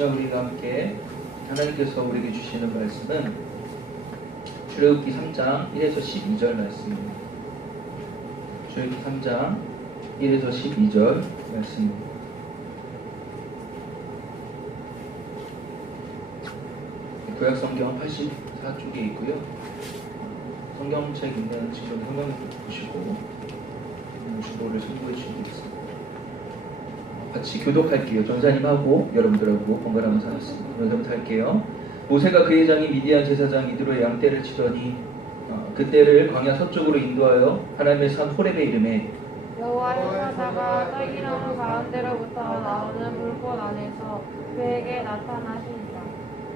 시간 우리가 함께 하나님께서 우리에게 주시는 말씀은 출애굽기 3장 1에서 12절 말씀입니다. 출애굽기 3장 1에서 12절 말씀입니다. 구약성경 84쪽에 있고요. 성경책 있는 지금 성경을 보시고 주보를 참고해 주시겠습니다. 같이 교독할게요. 전사님하고 여러분들하고 번갈아가면서 하겠습니다. 여러분들 할게요. 모세가 그의 장인 미디안 제사장 이드로의 양떼를 치더니 그때를 광야 서쪽으로 인도하여 하나님의 산 호렙에 이르매 여호와의 사자가 딸기나무 가운데로부터 나오는 불꽃 안에서 그에게 나타나시니라.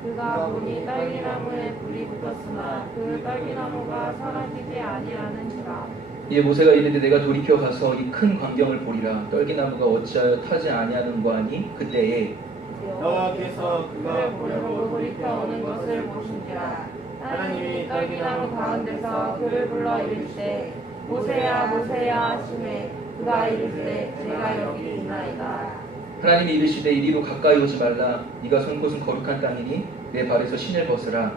그가 보니 딸기나무에 불이 붙었으나 그 딸기나무가 사라지지 아니하는지라. 이에 모세가 이르되 내가 돌이켜 가서 이 큰 광경을 보리라. 떨기나무가 어찌하여 타지 아니하는가 하니 그때에 여호와께서 그가 보려고 돌이켜 오는 것을 보신지라. 하나님이 딸기나무 가운데서 그를 불러 이르시되 모세야 모세야 하시매 그가 이르시되 내가 여기 있나이다. 하나님이 이르시되 이리로 가까이 오지 말라. 네가 선 곳은 거룩한 땅이니 내 발에서 신을 벗으라.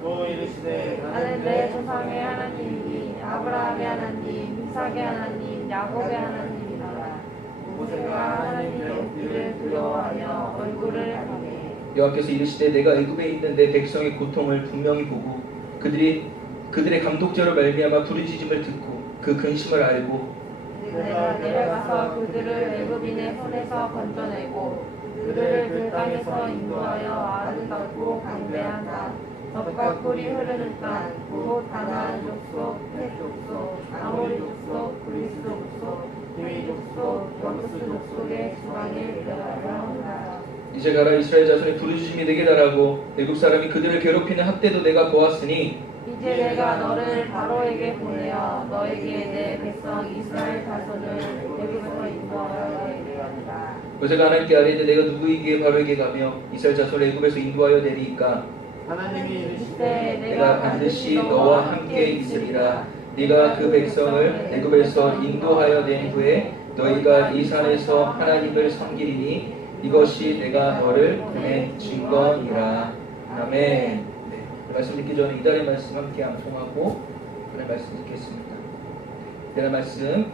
또 이르시되 나는 내 조상의 하나님이니 아브라함의 하나님, 이삭의 하나님, 야곱의 하나님이라. 모세가 하나님의 없기를 두려워하며 얼굴을 가리매 여호와께서 이르시되 내가 애굽에 있는 내 백성의 고통을 분명히 보고 그들의 감독자로 말미암아 부르짖음을 듣고 그 근심을 알고 내가 내려가서 그들을 애굽인의 손에서 건져내고 그들을 그 땅에서 인도하여 아름답고 강대한 땅 젖과 꿀이 흐르는 땅, 곧 가나안 족속, 헷 족속, 아모리 족속, 그리스 족속, 히위 족속, 여부스 족속의 지방에 들어가려 한다. 이제 가라. 이스라엘 자손의 부르짖음이 내게 달하고 애굽 사람이 그들을 괴롭히는 학대도 내가 보았으니 이제 내가 너를 바로에게 보내어 너에게 내 백성 이스라엘 자손을 애굽에서 인도하여 이르리이다. 모세가 하나님께 아뢰되 내가 누구에게 바로에게 가며 이스라엘 자손을 애굽에서 인도하여 내리이까 하나님이 이르시되 내가 반드시 너와 함께 있으리라. 네가 그 백성을 애굽에서 인도하여 낸 후에 너희가 이 산에서 하나님을 섬기리니 이것이 내가 너를 보낸 증거니라. 아멘. 네. 말씀 듣기 전에 이달의 말씀 함께 암송하고 그날 말씀 듣겠습니다. 이달의 말씀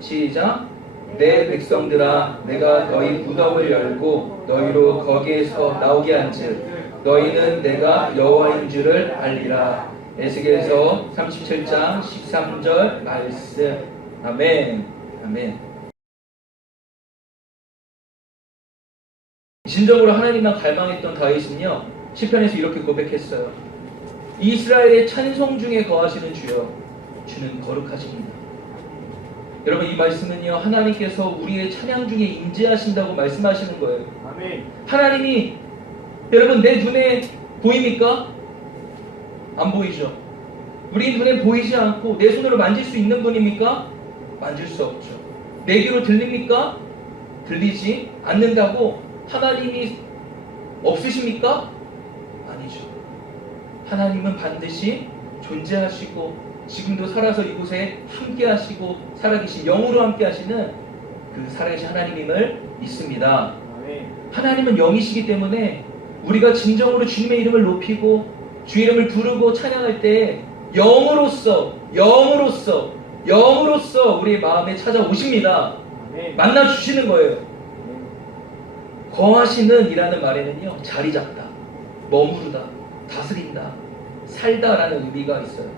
시작. 내 백성들아 내가 너희 무덤을 열고 너희로 거기에서 나오게 한즉 너희는 내가 여호와인 줄을 알리라. 에스겔서 37장 13절 말씀. 아멘. 아멘. 진정으로 하나님만 갈망했던 다윗은요 시편에서 이렇게 고백했어요. 이스라엘의 찬송 중에 거하시는 주여 주는 거룩하십니다. 여러분 이 말씀은요 하나님께서 우리의 찬양 중에 임재하신다고 말씀하시는 거예요. 아멘. 하나님이 여러분 내 눈에 보입니까? 안 보이죠. 우리 눈에 보이지 않고 내 손으로 만질 수 있는 분입니까? 만질 수 없죠. 내 귀로 들립니까? 들리지 않는다고 하나님이 없으십니까? 아니죠. 하나님은 반드시 존재하시고 지금도 살아서 이곳에 함께 하시고 살아계신 영으로 함께 하시는 그 살아계신 하나님임을 믿습니다. 하나님은 영이시기 때문에 우리가 진정으로 주님의 이름을 높이고 주 이름을 부르고 찬양할 때 영으로서 우리의 마음에 찾아오십니다. 만나주시는 거예요. 거하시는 이라는 말에는요 자리 잡다, 머무르다, 다스린다, 살다라는 의미가 있어요.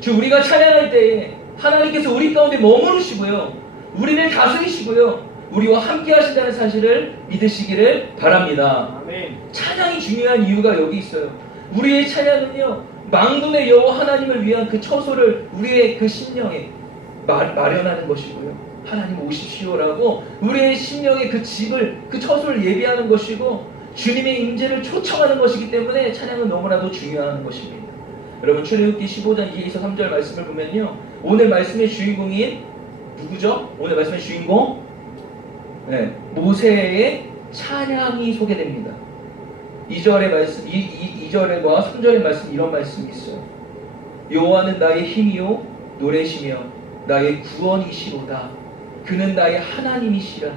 즉 우리가 찬양할 때에 하나님께서 우리 가운데 머무르시고요 우리를 다스리시고요 우리와 함께 하신다는 사실을 믿으시기를 바랍니다. 아멘. 찬양이 중요한 이유가 여기 있어요. 우리의 찬양은요 만군의 여호와 하나님을 위한 그 처소를 우리의 그 심령에 마련하는 것이고요 하나님 오십시오라고 우리의 심령의 그 집을 그 처소를 예비하는 것이고 주님의 임재를 초청하는 것이기 때문에 찬양은 너무나도 중요한 것입니다. 여러분 출애굽기 15장 2에서 3절 말씀을 보면요 오늘 말씀의 주인공인 누구죠? 오늘 말씀의 주인공 모세의 찬양이 소개됩니다. 2절의 말씀, 2절과 3절의 말씀 이런 말씀이 있어요. 여호와는 나의 힘이요 노래시며 나의 구원이시로다. 그는 나의 하나님이시라.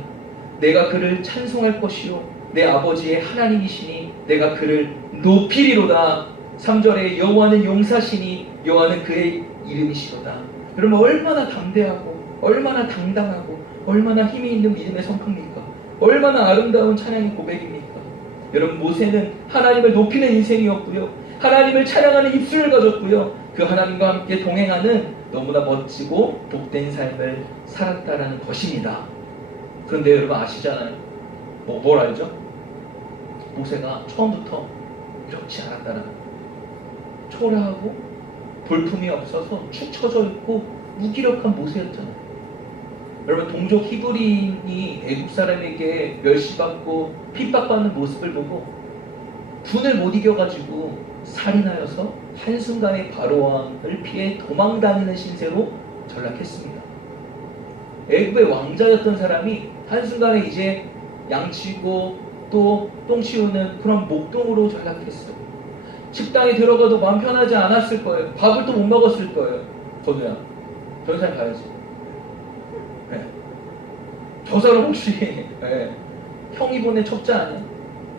내가 그를 찬송할 것이요 내 아버지의 하나님이시니 내가 그를 높이리로다. 3절에 여호와는 용사시니 여호와는 그의 이름이시로다. 여러분 얼마나 담대하고 얼마나 당당하고 얼마나 힘이 있는 믿음의 성품입니까? 얼마나 아름다운 찬양의 고백입니까? 여러분 모세는 하나님을 높이는 인생이었고요. 하나님을 찬양하는 입술을 가졌고요. 그 하나님과 함께 동행하는 너무나 멋지고 복된 삶을 살았다라는 것입니다. 그런데 여러분 아시잖아요. 뭘 알죠? 모세가 처음부터 이렇지 않았다는 거예요. 초라하고 볼품이 없어서 축 처져 있고 무기력한 모세였잖아요. 여러분 동족 히브리인이 애국 사람에게 멸시받고 핍박받는 모습을 보고 분을 못 이겨가지고 살인하여서 한순간에 바로왕을 피해 도망다니는 신세로 전락했습니다. 애국의 왕자였던 사람이 한순간에 이제 양치고 또 똥 치우는 그런 목동으로 전락했어요. 식당에 들어가도 마음 편하지 않았을 거예요. 밥을 또 못 먹었을 거예요. 건우야, 저 사람 가야지. 네. 저 사람 혹시 네. 형이 보낸 첩자 아니야?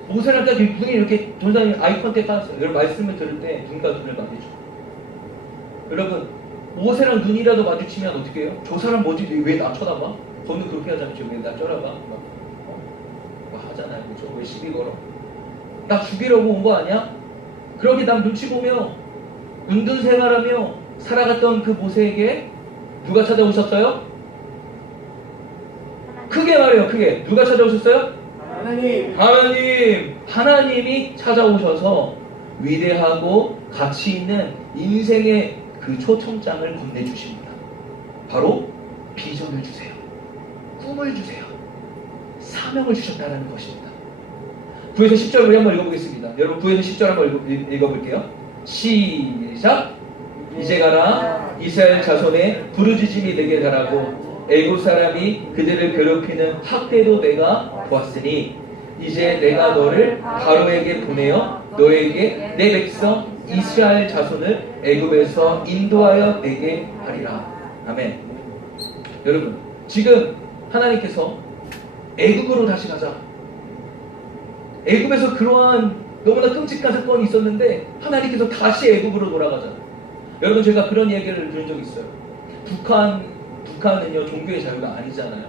모세랑 딱 눈이 이렇게 전사님 아이 컨택 하셨어요. 여러분 말씀을 들을 때 눈과 눈을 마주쳐. 여러분 모세랑 눈이라도 마주치면 어떻게 해요? 저 사람 뭐지? 왜 나 쳐다봐? 건우 그렇게 하잖아요. 왜 나 쳐다봐? 막 하잖아요. 저 왜 시비 걸어? 나 죽이려고 온 거 아니야? 그렇게 남 눈치 보며 은둔 생활하며 살아갔던 그 모세에게 누가 찾아오셨어요? 크게 말해요. 크게. 누가 찾아오셨어요? 하나님이 찾아오셔서 위대하고 가치 있는 인생의 그 초청장을 건네주십니다. 바로 비전을 주세요. 꿈을 주세요. 사명을 주셨다는 것입니다. 9에서 10절 우리 한번 읽어보겠습니다. 여러분 9에서 10절 한번 읽어볼게요. 시작! 이제 가라 이스라엘 자손의 부르짖음이 내게 가라고 애굽 사람이 그들을 괴롭히는 학대도 내가 보았으니 이제 내가 너를 바로에게 보내어 너에게 내 백성 이스라엘 자손을 애굽에서 인도하여 내게 하리라. 아멘. 여러분 지금 하나님께서 애굽으로 다시 가자. 애굽에서 그러한 너무나 끔찍한 사건이 있었는데 하나님께서 다시 애굽으로 돌아가자. 여러분 제가 그런 얘기를 들은 적이 있어요. 북한은요 종교의 자유가 아니잖아요.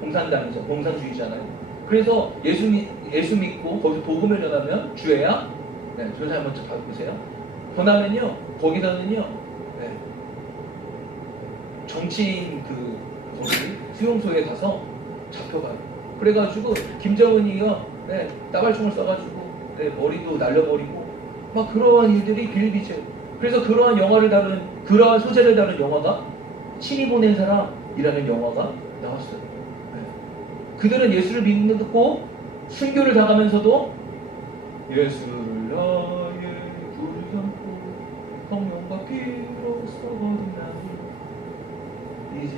공산당이죠. 공산주의잖아요. 그래서 예수 믿고 거기서 복음을 전하면 주애야. 네, 저 사람 먼저 봐보세요. 그러면요 거기서는요 정치인 거기 수용소에 가서 잡혀가요. 그래가지고 김정은이요 따발총을 쏴가지고 머리도 날려버리고 막 그러한 일들이 빌비죠. 그래서 그러한 영화를 다룬 그러한 소재를 다룬 영화가 신이 보낸 사람이라는 영화가 나왔어요. 그들은 예수를 믿고 순교를 당하면서도 예수를 나의 부르짖고 성령과 피로 썩어나니 이제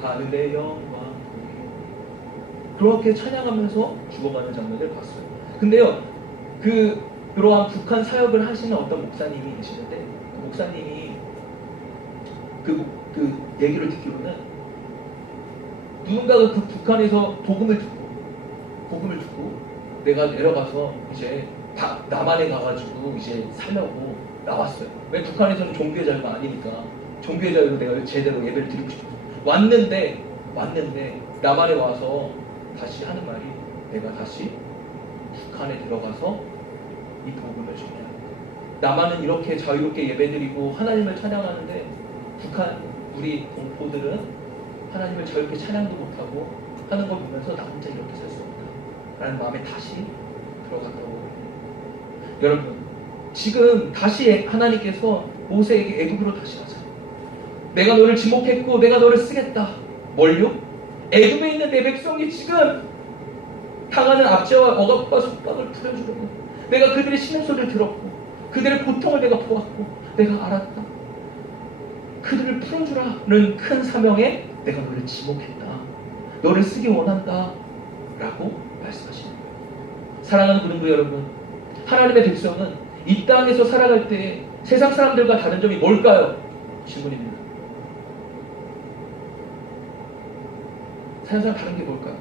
하늘의 영광 그렇게 찬양하면서 죽어가는 장면을 봤어요. 근데요 그러한 북한 사역을 하시는 어떤 목사님이 계시는데 그 목사님이 그 얘기를 듣기로는 누군가가 그 북한에서 복음을 듣고 내가 내려가서 이제 남한에 가가지고 이제 살려고 나왔어요. 왜 북한에서는 종교의 자유가 아니니까 종교의 자유로 내가 제대로 예배를 드리고 싶어요. 왔는데 남한에 와서 다시 하는 말이 내가 다시 북한에 들어가서 이 복음을 전해야 한다. 남한은 이렇게 자유롭게 예배드리고 하나님을 찬양하는데 북한 우리 동포들은 하나님을 자유롭게 찬양도 못하고 하는 걸 보면서 나 혼자 이렇게 살 수 없다 라는 마음에 다시 들어갔다고. 여러분 지금 다시 하나님께서 모세에게 애굽으로 다시 가자. 내가 너를 지목했고 내가 너를 쓰겠다. 뭘요? 애굽에 있는 내 백성이 지금 당하는 압제와 억압과 속박을 풀어주려고 내가 그들의 신음소리를 들었고 그들의 고통을 내가 보았고 내가 알았다. 그들을 풀어주라는 큰 사명에 내가 너를 지목했다. 너를 쓰기 원한다 라고 말씀하시는 거예요. 사랑하는 그분들 여러분, 하나님의 백성은 이 땅에서 살아갈 때 세상 사람들과 다른 점이 뭘까요? 질문입니다. 세상 사람 다른 게 뭘까요?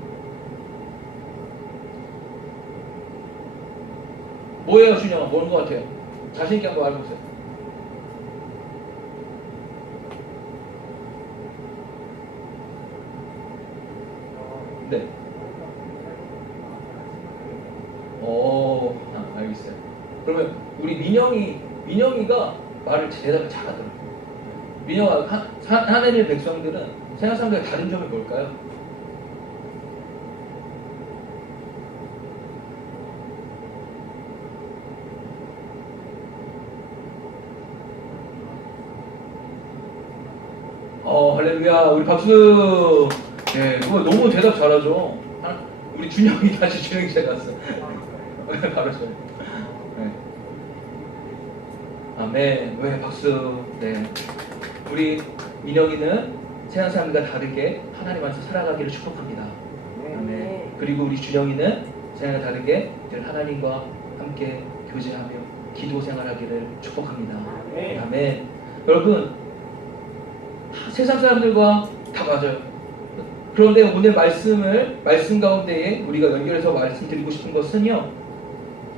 뭐예요, 준영아? 뭐는 것 같아요? 자신있게 한번 말해보세요. 네. 알겠어요. 그러면 우리 민영이가 말을 대답을 잘하더라고요. 민영아, 하나님의 백성들은 세상 사람들과 다른 점이 뭘까요? 할렐루야, 우리 박수. 네, 그거 너무 대답 잘하죠. 우리 준영이 다시 준영이 잘 갔어. 바로 저. 네. 아멘. 왜 박수. 네. 우리 민영이는 세상 사람들과 다르게 하나님 안에서 살아가기를 축복합니다. 아멘. 그리고 우리 준영이는 세상과 다르게 늘 하나님과 함께 교제하며 기도 생활하기를 축복합니다. 아멘. 여러분, 세상 사람들과 다 맞아요. 그런데 오늘 말씀 가운데에 우리가 연결해서 말씀드리고 싶은 것은요,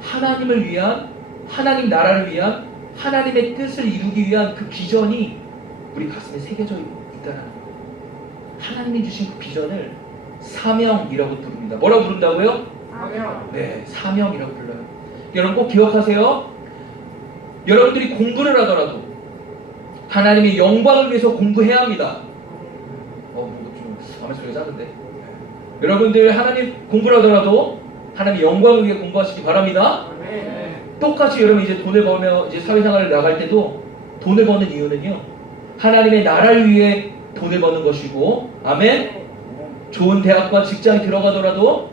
하나님을 위한, 하나님 나라를 위한, 하나님의 뜻을 이루기 위한 그 비전이 우리 가슴에 새겨져 있다는 거예요. 하나님이 주신 그 비전을 사명이라고 부릅니다. 뭐라고 부른다고요? 사명. 네, 사명이라고 불러요. 여러분 꼭 기억하세요. 여러분들이 공부를 하더라도 하나님의 영광을 위해서 공부해야 합니다. 아마 소리가 작은데. 여러분들 하나님 공부를 하더라도 하나님의 영광을 위해 공부하시기 바랍니다. 똑같이 여러분 이제 돈을 벌며 이제 사회생활을 나갈 때도 돈을 버는 이유는요, 하나님의 나라를 위해 돈을 버는 것이고, 아멘. 좋은 대학과 직장에 들어가더라도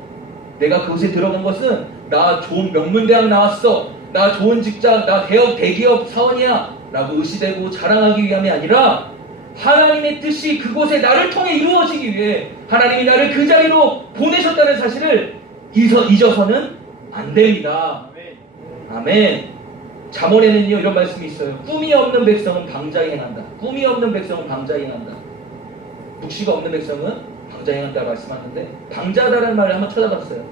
내가 그곳에 들어간 것은 나 좋은 명문대학 나왔어, 나 좋은 직장, 나 대기업 사원이야 라고 의시되고 자랑하기 위함이 아니라 하나님의 뜻이 그곳에 나를 통해 이루어지기 위해 하나님이 나를 그 자리로 보내셨다는 사실을 잊어서는 안 됩니다. 아멘. 잠언에는요 이런 말씀이 있어요. 꿈이 없는 백성은 방자히 행한다. 꿈이 없는 백성은 방자히 행한다. 묵시가 없는 백성은 방자히 행한다 말씀하는데, 방자다라는 말을 한번 찾아봤어요.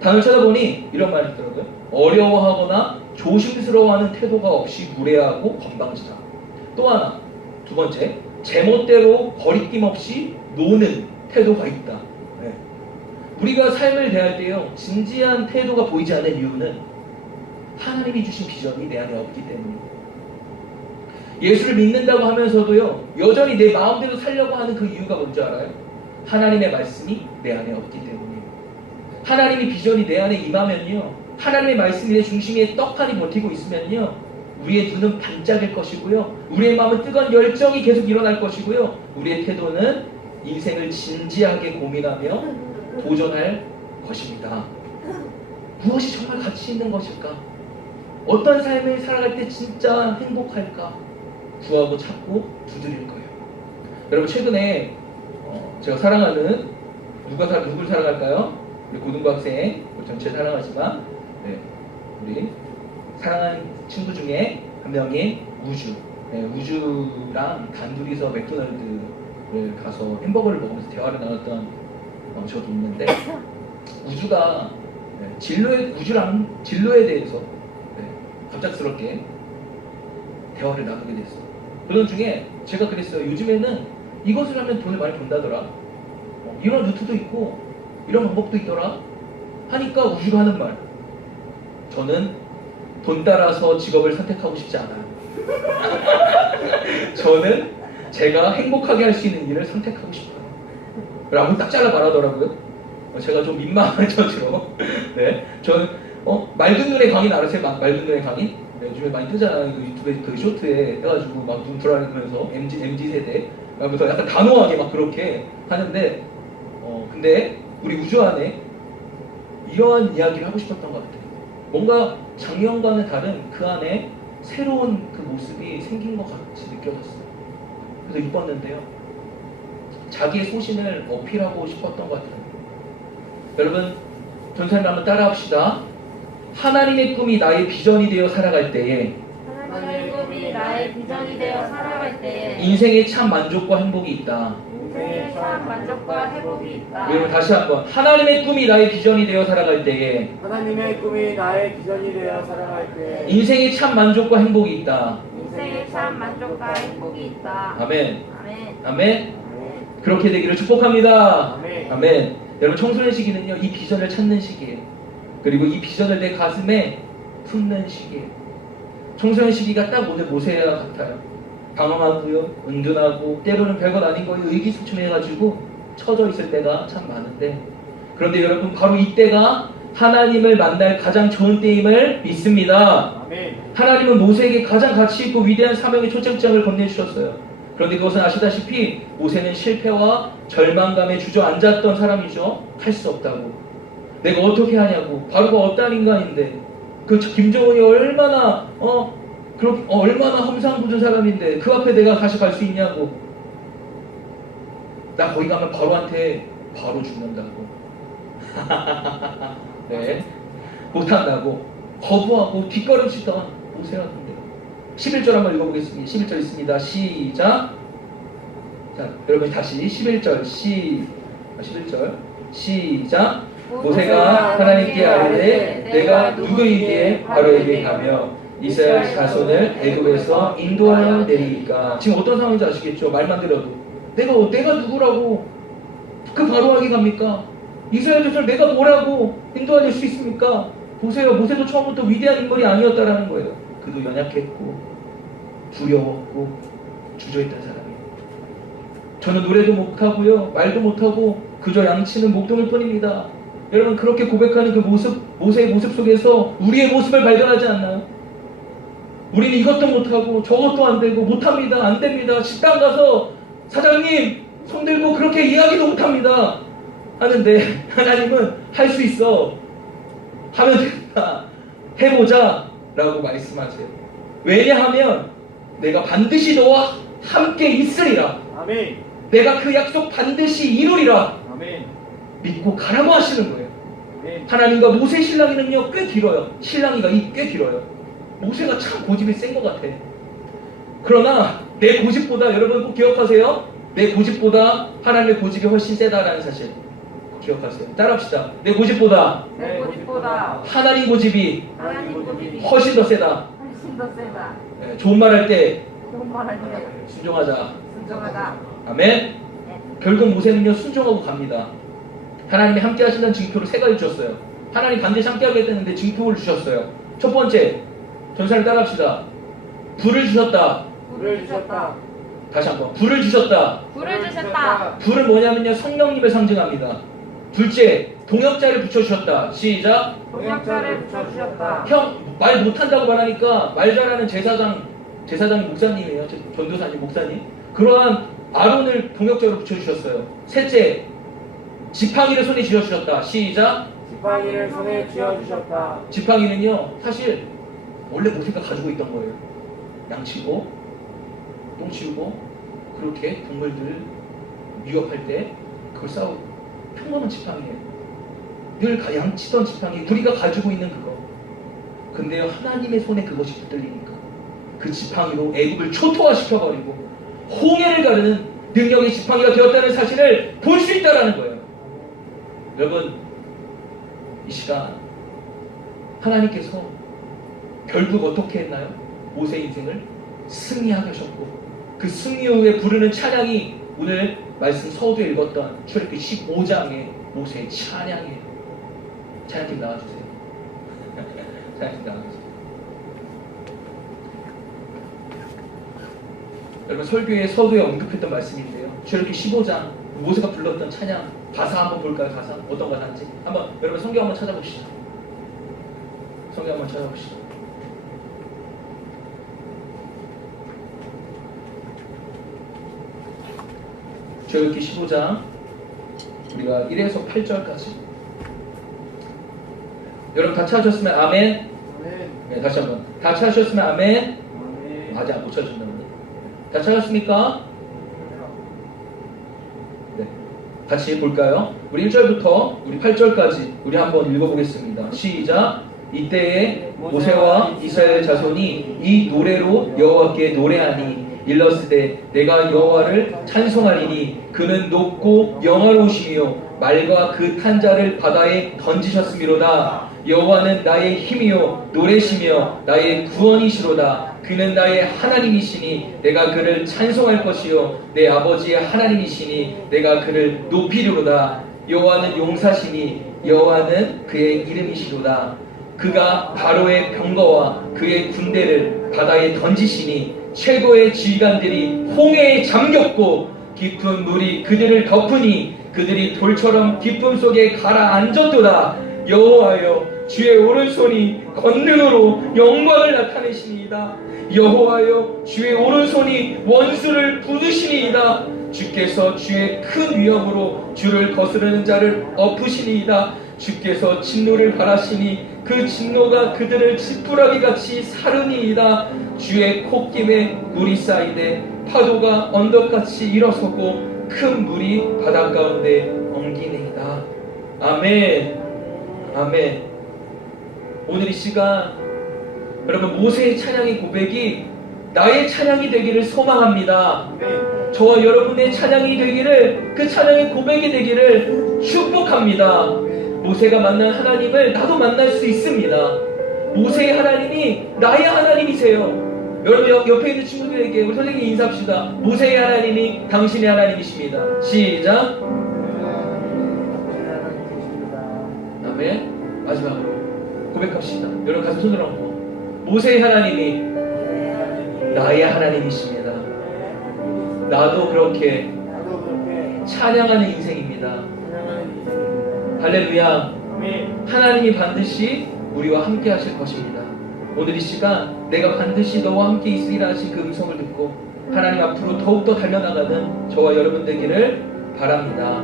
단어를 찾아보니 이런 말이 있더라고요. 어려워하거나 조심스러워하는 태도가 없이 무례하고 건방지다. 또 하나, 두 번째, 제멋대로 거리낌 없이 노는 태도가 있다. 네. 우리가 삶을 대할 때요, 진지한 태도가 보이지 않는 이유는 하나님이 주신 비전이 내 안에 없기 때문입니다. 예수를 믿는다고 하면서도요, 여전히 내 마음대로 살려고 하는 그 이유가 뭔지 알아요? 하나님의 말씀이 내 안에 없기 때문이에요. 하나님의 비전이 내 안에 임하면요, 하나님의 말씀이 내 중심에 떡하니 버티고 있으면요, 우리의 눈은 반짝일 것이고요, 우리의 마음은 뜨거운 열정이 계속 일어날 것이고요, 우리의 태도는 인생을 진지하게 고민하며 도전할 것입니다. 무엇이 정말 가치 있는 것일까? 어떤 삶을 살아갈 때 진짜 행복할까? 구하고 찾고 두드릴 거예요. 여러분, 최근에 제가 사랑하는 누굴 사랑할까요? 우리 고등부 학생, 우리 전체 사랑하지만, 네, 우리 사랑하는 친구 중에 한 명이 우주. 네, 우주랑 단둘이서 맥도날드를 가서 햄버거를 먹으면서 대화를 나눴던 저도 있는데, 우주가 진로에 대해서 갑작스럽게 대화를 나누게 됐어요. 그런 중에 제가 그랬어요. 요즘에는 이것을 하면 돈을 많이 번다더라. 이런 루트도 있고 이런 방법도 있더라 하니까 우주가 하는 말, 저는 돈 따라서 직업을 선택하고 싶지 않아요. 저는 제가 행복하게 할 수 있는 일을 선택하고 싶어요 라고 딱 잘라 말하더라고요. 제가 좀 민망한 처지로 네, 저는 맑은 눈의 강인 알았어요? 맑은 눈의 강인? 네, 요즘에 많이 뜨잖아요. 그 유튜브에 그 쇼트에 해가지고 막 눈 불안해하면서 MZ 세대 그러면서 약간 단호하게 막 그렇게 하는데, 근데 우리 우주 안에 이러한 이야기를 하고 싶었던 것 같아요. 뭔가 작년과는 다른 그 안에 새로운 그 모습이 생긴 것 같이 느껴졌어요. 그래서 이뻤는데요, 자기의 소신을 어필하고 싶었던 것 같아요. 여러분, 전사님 한번 따라합시다. 하나님의 꿈이 나의 비전이 되어 살아갈 때에, 하나님의 꿈이 나의 비전이 되어 살아갈 때에 인생에 참 만족과 행복이 있다. 인생에 참 만족과 회복이 있다. 여러분 다시 한번 하나님의 꿈이 나의 비전이 되어 살아갈 때에 하나님의 꿈이 나의 비전이 되어 살아갈 때 인생에 참 만족과 행복이 있다. 인생에 참 만족과 행복이 있다. 아멘. 아멘. 아멘. 그렇게 되기를 축복합니다. 아멘. 아멘. 여러분 청소년 시기는요 이 비전을 찾는 시기예요. 그리고 이 비전을 내 가슴에 품는 시기예요. 청소년 시기가 딱 오늘 모세와 같아요. 방황하고요, 은둔하고 때로는 별것 아닌 거에 의기소침해가지고 처져 있을 때가 참 많은데, 그런데 여러분 바로 이때가 하나님을 만날 가장 좋은 때임을 믿습니다. 아멘. 하나님은 모세에게 가장 가치 있고 위대한 사명의 초청장을 건네주셨어요. 그런데 그것은 아시다시피 모세는 실패와 절망감에 주저앉았던 사람이죠. 할 수 없다고. 내가 어떻게 하냐고. 바로가 어떤 인간인데 그 김정은이 얼마나 얼마나 험상궂은 사람인데 그 앞에 내가 다시 갈 수 있냐고. 나 거기 가면 바로한테 바로 죽는다고. 네, 못한다고 거부하고 뒷걸음치던 모세였는데 11절 한번 읽어보겠습니다. 11절 있습니다. 시작. 자, 여러분 다시 11절 11절 시작. 모세가 하나님께 아뢰되 내가 누구에게 바로에게 가며 이스라엘 자손을 애굽에서 인도하여 내리니까. 지금 어떤 상황인지 아시겠죠? 말만 들어도 내가 누구라고 그 바로에게 갑니까? 이스라엘 자손을 내가 뭐라고 인도할 수 있습니까? 보세요. 모세도 처음부터 위대한 인물이 아니었다라는 거예요. 그도 연약했고 두려웠고 주저했던 사람이에요. 저는 노래도 못하고요, 말도 못하고 그저 양치는 목동일 뿐입니다. 여러분 그렇게 고백하는 그 모습, 모세의 모습 속에서 우리의 모습을 발견하지 않나요? 우리는 이것도 못하고 저것도 안 되고 못합니다, 안 됩니다. 식당 가서 사장님 손 들고 그렇게 이야기도 못합니다 하는데 하나님은 할 수 있어, 하면 된다, 해보자 라고 말씀하세요. 왜냐하면 내가 반드시 너와 함께 있으리라. 아멘. 내가 그 약속 반드시 이루리라. 아멘. 믿고 가라고 하시는 거예요. 아멘. 하나님과 모세 신랑이는요 꽤 길어요. 신랑이가 꽤 길어요. 모세가 참 고집이 센 것 같아. 그러나 내 고집보다, 여러분 꼭 기억하세요, 내 고집보다 하나님의 고집이 훨씬 세다라는 사실 꼭 기억하세요. 따라합시다. 내 고집보다 내 고집보다 하나님 고집이 하나님 고집이 훨씬 더 세다. 훨씬 더 세다. 네, 좋은 말 할 때 좋은 말할 때 순종하자. 순종하다. 아멘. 네. 결국 모세는요 순종하고 갑니다. 하나님이 함께 하신다는 징표를 세 가지 주셨어요. 하나님 반드시 함께 하겠다는데 징표를 주셨어요. 첫 번째, 전사를 따라합시다. 불을 주셨다. 불을 주셨다. 다시 한번, 불을 주셨다. 불을 주셨다. 불은 뭐냐면요 성령님을 상징합니다. 둘째, 동역자를 붙여주셨다. 시작. 동역자를 붙여주셨다. 형 말 못한다고 말하니까 말 잘하는 제사장이 목사님이에요. 전도사님, 목사님. 그러한 아론을 동역자로 붙여주셨어요. 셋째, 지팡이를 손에 쥐어주셨다. 시작. 지팡이를 손에 쥐어주셨다. 지팡이는요 사실 원래 모세가 가지고 있던 거예요. 양치고 똥 치우고 그렇게 동물들 위협할 때 그걸 싸우고, 평범한 지팡이에요. 늘 양치던 지팡이, 우리가 가지고 있는 그거. 근데요 하나님의 손에 그것이 붙들리니까 그 지팡이로 애굽을 초토화시켜버리고 홍해를 가르는 능력의 지팡이가 되었다는 사실을 볼 수 있다는 거예요. 여러분 이 시간 하나님께서 결국 어떻게 했나요? 모세 인생을 승리하게 하셨고, 그 승리 후에 부르는 찬양이 오늘 말씀 서두에 읽었던 출애굽기 15장의 모세의 찬양이에요. 찬양팀 나와주세요. 찬양팀 나와주세요. 여러분 설교의 서두에 언급했던 말씀인데요, 출애굽기 15장 모세가 불렀던 찬양 가사 한번 볼까요? 가사 어떤 가사인지 한번 여러분 성경 한번 찾아보시죠. 성경 한번 찾아보시죠. 출애굽기 15장 우리가 1에서 8절까지. 여러분 다 찾으셨으면 아멘. 아멘. 네, 다시 한번 다 찾으셨으면 아멘. 아멘. 아직 못 찾으셨나요? 다 찾았습니까? 네, 같이 볼까요? 우리 1절부터 우리 8절까지 우리 한번 읽어보겠습니다. 시작. 이때에 모세와 이스라엘 자손이 이 노래로 여호와께 노래하니 일렀으되 내가 여호와를 찬송하리니 그는 높고 영화로우시며 말과 그 탄 자를 바다에 던지셨음이로다. 여호와는 나의 힘이요 노래시며 나의 구원이시로다. 그는 나의 하나님이시니 내가 그를 찬송할 것이요 내 아버지의 하나님이시니 내가 그를 높이리로다. 여호와는 용사시니 여호와는 그의 이름이시로다. 그가 바로의 병거와 그의 군대를 바다에 던지시니 최고의 지휘관들이 홍해에 잠겼고 깊은 물이 그들을 덮으니 그들이 돌처럼 깊음 속에 가라앉았도다. 여호와여 주의 오른손이 권능으로 영광을 나타내시니이다. 여호와여 주의 오른손이 원수를 부르시니이다. 주께서 주의 큰 위엄으로 주를 거스르는 자를 엎으시니이다. 주께서 진노를 바라시니 그 진노가 그들을 지푸라기같이 사르니이다. 주의 콧김에 물이 쌓이되 파도가 언덕같이 일어서고 큰 물이 바닷 가운데 엉기네이다. 아멘. 아멘. 오늘 이 시간 여러분 모세의 찬양의 고백이 나의 찬양이 되기를 소망합니다. 저와 여러분의 찬양이 되기를, 그 찬양의 고백이 되기를 축복합니다. 모세가 만난 하나님을 나도 만날 수 있습니다. 모세의 하나님이 나의 하나님이세요. 여러분 옆에 있는 친구들에게 우리 선생님 인사합시다. 모세의 하나님이 당신의 하나님이십니다. 시작. 아멘. 마지막으로 고백합시다. 여러분 가슴 손으로 한번. 모세의 하나님이 나의 하나님이십니다. 나도 그렇게 찬양하는 인생입니다. 할렐루야. 하나님이 반드시 우리와 함께 하실 것입니다. 오늘 이 시간 내가 반드시 너와 함께 있으리라 하신 그 음성을 듣고 하나님 앞으로 더욱더 달려나가는 저와 여러분 되기를 바랍니다.